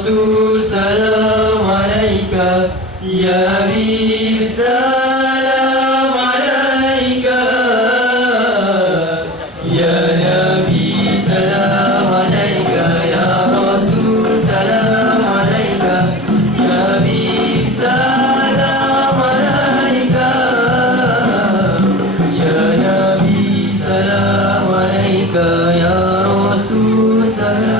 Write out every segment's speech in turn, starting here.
Rasul salam alaika. Ya Habib salam alaika. Ya Nabi salam alaika. Ya Rasul salam alaika. Ya Habib salam alaika. Ya Nabi salam alaika. Ya Rasul salam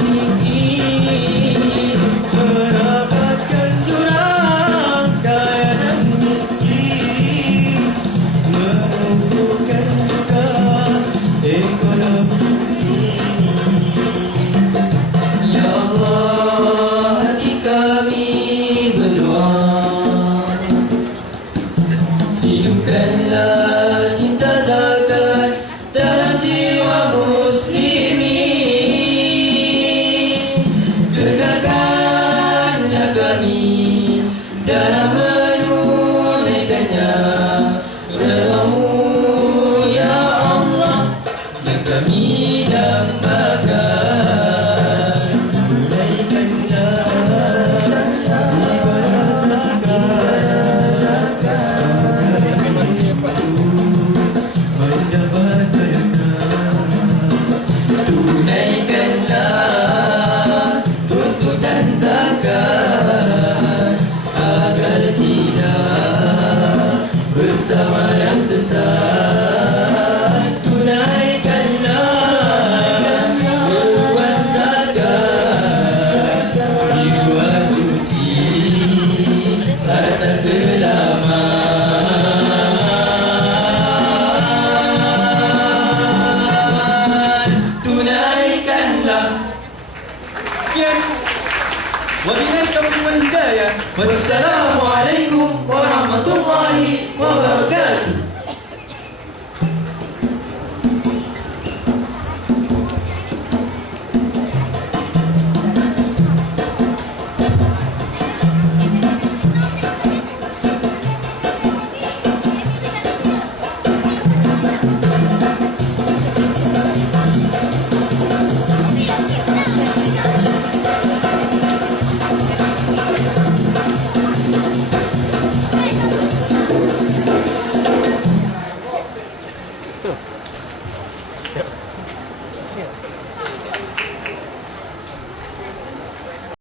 음. والسلام